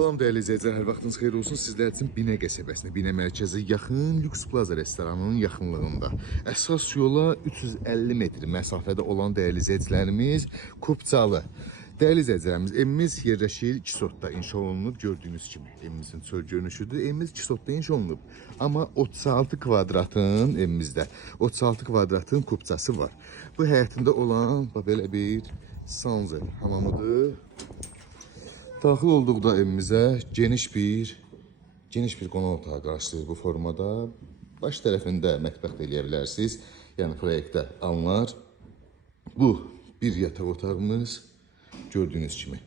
Salam dəyərli izləyicilər, hər vaxtınız xeyir olsun. Sizlər üçün Binə qəsəbəsinə, Binə mərkəzi yaxın Lüks Plaza restoranının yaxınlığında. Əsas yola 350 metr məsafədə olan dəyərli izləyicilərimiz Kupçalı. Dəyərli izləyicilərimiz, evimiz yerləşir 2 sotda inşa olunub. Gördüyünüz kimi evimizin çöl görünüşüdür. Evimiz 2 sotda inşa olunub. Amma 36 kvadratın evimizdə 36 kvadratın kupçası var. Bu həyətində olan belə bir sanzel hamamıdır. Daxil olduqda evimizə geniş bir qonaq otağı qarşılayır bu formada. Baş tərəfində mətbəx də eləyə bilərsiniz. Yəni proyektdə alınar. Bu bir yataq otağımız gördüyünüz kimi.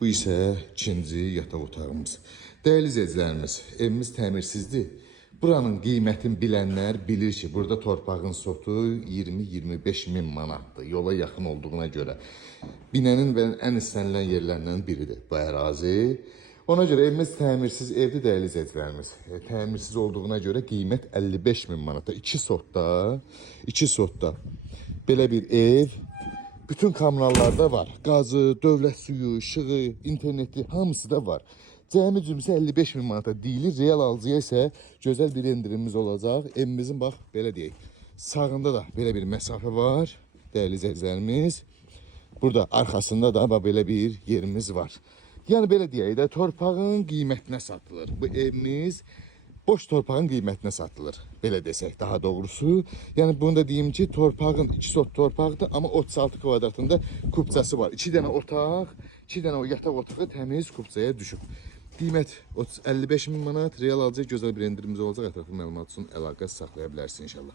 Bu isə ikinci yataq otağımız. Dəyərli izləyicilərimiz, evimiz təmirsizdir. Buranın qiymətini bilənlər bilir ki, burada torpağın sotu 20-25 min manatdır, yola yaxın olduğuna görə. Binənin ən istənilən yerlərindən biridir bu ərazi. Ona görə evimiz təmirsiz evdir, dəyərli izləyicilərimiz. Təmirsiz olduğuna görə qiymət 55 min manata. 2 sotda belə bir ev. Bütün kommunallarda var. Qazı, dövlət suyu, işığı, interneti hamısı da var. Cəmi cümləsi 55 min manata deyilir. Real alıcıya isə gözəl bir endirimimiz olacaq. Evimizin bax, belə deyək, sağında da belə bir məsafə var, dəyərli izləyicilərimiz. Burada arxasında da belə bir yerimiz var. Yəni belə deyək də, torpağın qiymətinə satılır. Bu evimiz boş torpağın qiymətinə satılır. Belə desək daha doğrusu. Yəni bunu da deyim ki, torpağın 2 sot torpaqdır, amma 36 kvadratında kupçası var. 2 dənə otaq, 2 dənə o yataq otağı təmiz kupçaya düşüb. Qiymət 55 min manat, real alıcı gözəl bir endirimimiz olacaq. Ətraflı məlumat üçün əlaqə saxlaya bilərsiniz inşallah.